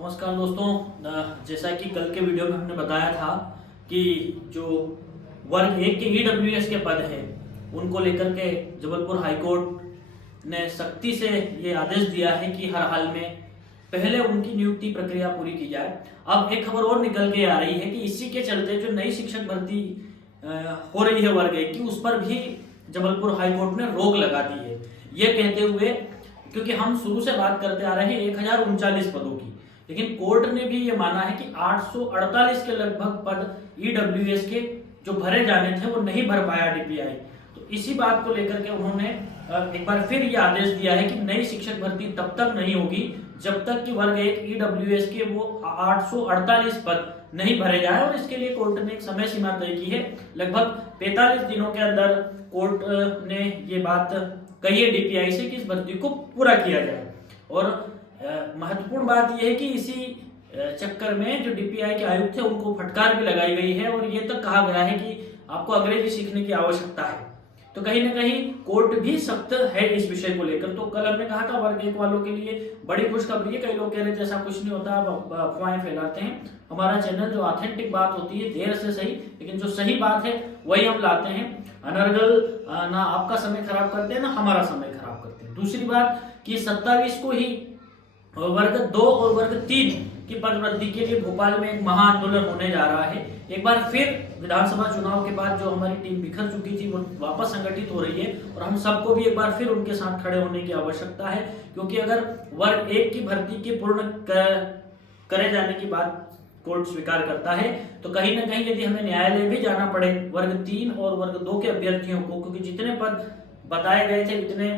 नमस्कार दोस्तों। जैसा कि कल के वीडियो में हमने बताया था कि जो वर्ग एक के ईडब्ल्यूएस के पद हैं उनको लेकर के जबलपुर हाईकोर्ट ने सख्ती से ये आदेश दिया है कि हर हाल में पहले उनकी नियुक्ति प्रक्रिया पूरी की जाए। अब एक खबर और निकल के आ रही है कि इसी के चलते जो नई शिक्षक भर्ती हो रही है वर्ग एक की, उस पर भी जबलपुर हाईकोर्ट ने रोक लगा दी है। ये कहते हुए, क्योंकि हम शुरू से बात करते आ रहे हैं 1039 पदों की, लेकिन कोर्ट ने भी ये माना है कि 848 के लगभग पद ईडब्ल्यूएस के जो भरे जाने थे वो नहीं भर पाया डीपीआई। तो इसी बात को लेकर के उन्होंने एक बार फिर ये आदेश दिया है कि नई शिक्षक भर्ती तब तक नहीं होगी जब तक कि वर्ग एक ईडब्ल्यूएस के वो 848 पद नहीं भरे जाए। और इसके लिए कोर्ट ने एक समय सीमा तय की है। लगभग 45 दिनों के अंदर कोर्ट ने ये बात कही है डीपीआई से कि इस भर्ती को पूरा किया जाए। और महत्वपूर्ण बात यह है कि इसी चक्कर में जो डीपीआई के आयुक्त थे उनको फटकार भी लगाई गई है और ये तक कहा गया है कि आपको अंग्रेजी सीखने की आवश्यकता है। तो कहीं ना कहीं कोर्ट भी सख्त है इस विषय को लेकर। तो कल हमने कहा था वर्ग एक वालों के लिए बड़ी खुशखबरी है। कई लोग कह रहे थे ऐसा कुछ नहीं होता, आप अफवाहें फैलाते हैं। हमारा चैनल जो ऑथेंटिक बात होती है, देर से सही लेकिन जो सही बात है वही हम लाते हैं। अनर्गल ना आपका समय खराब करते हैं ना हमारा समय खराब करते हैं। दूसरी बात कि 27 को ही वर्ग 2 और वर्ग 3 की पदवृद्धि के लिए भोपाल में एक महाआंदोलन होने जा रहा है। एक बार फिर विधानसभा चुनाव के बाद जो हमारी टीम बिखर चुकी थी वो वापस संगठित हो रही है और हम सबको भी एक बार फिर उनके साथ खड़े होने की आवश्यकता है। क्योंकि अगर वर्ग 1 की भर्ती के पूर्ण करे जाने की बात कोर्ट स्वीकार करता है तो कहीं ना कहीं यदि हमें न्यायालय भी जाना पड़े वर्ग 3 और वर्ग 2 के अभ्यर्थियों को, क्योंकि जितने पद बताए गए थे उतने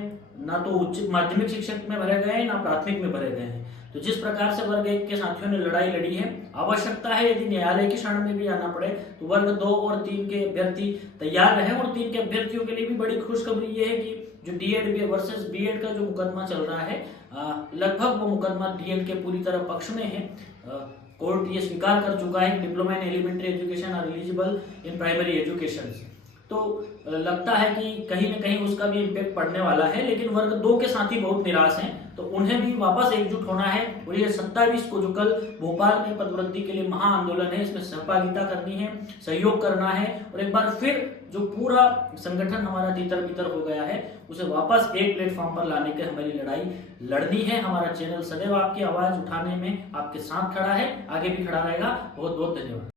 ना तो उच्च माध्यमिक शिक्षक में भरे गए हैं ना प्राथमिक में भरे गए हैं। तो जिस प्रकार से वर्ग 1 के साथियों ने लड़ाई लड़ी है, आवश्यकता है यदि न्यायालय की शरण में भी आना पड़े तो वर्ग 2 और 3 के अभ्यर्थी तैयार रहे। और 3 के अभ्यर्थियों के लिए भी बड़ी खुशखबरी ये है कि जो डीएड वर्सेस बीएड का जो मुकदमा चल रहा है, लगभग वो मुकदमा डीएड के पूरी तरह पक्ष में है। कोर्ट ये स्वीकार कर चुका है कि diploma in elementary education are eligible in primary education. तो लगता है कि कहीं ना कहीं उसका भी इम्पैक्ट पड़ने वाला है। लेकिन वर्ग 2 के साथी बहुत निराश हैं, तो उन्हें भी वापस एकजुट होना है। और ये 27 को जो कल भोपाल में पदवृद्धि के लिए महाआंदोलन है, इसमें सहभागिता करनी है, सहयोग करना है और एक बार फिर जो पूरा संगठन हमारा तितर बितर हो गया है उसे वापस एक प्लेटफॉर्म पर लाने की हमारी लड़ाई लड़नी है। हमारा चैनल सदैव आपकी आवाज उठाने में आपके साथ खड़ा है, आगे भी खड़ा रहेगा। बहुत बहुत धन्यवाद।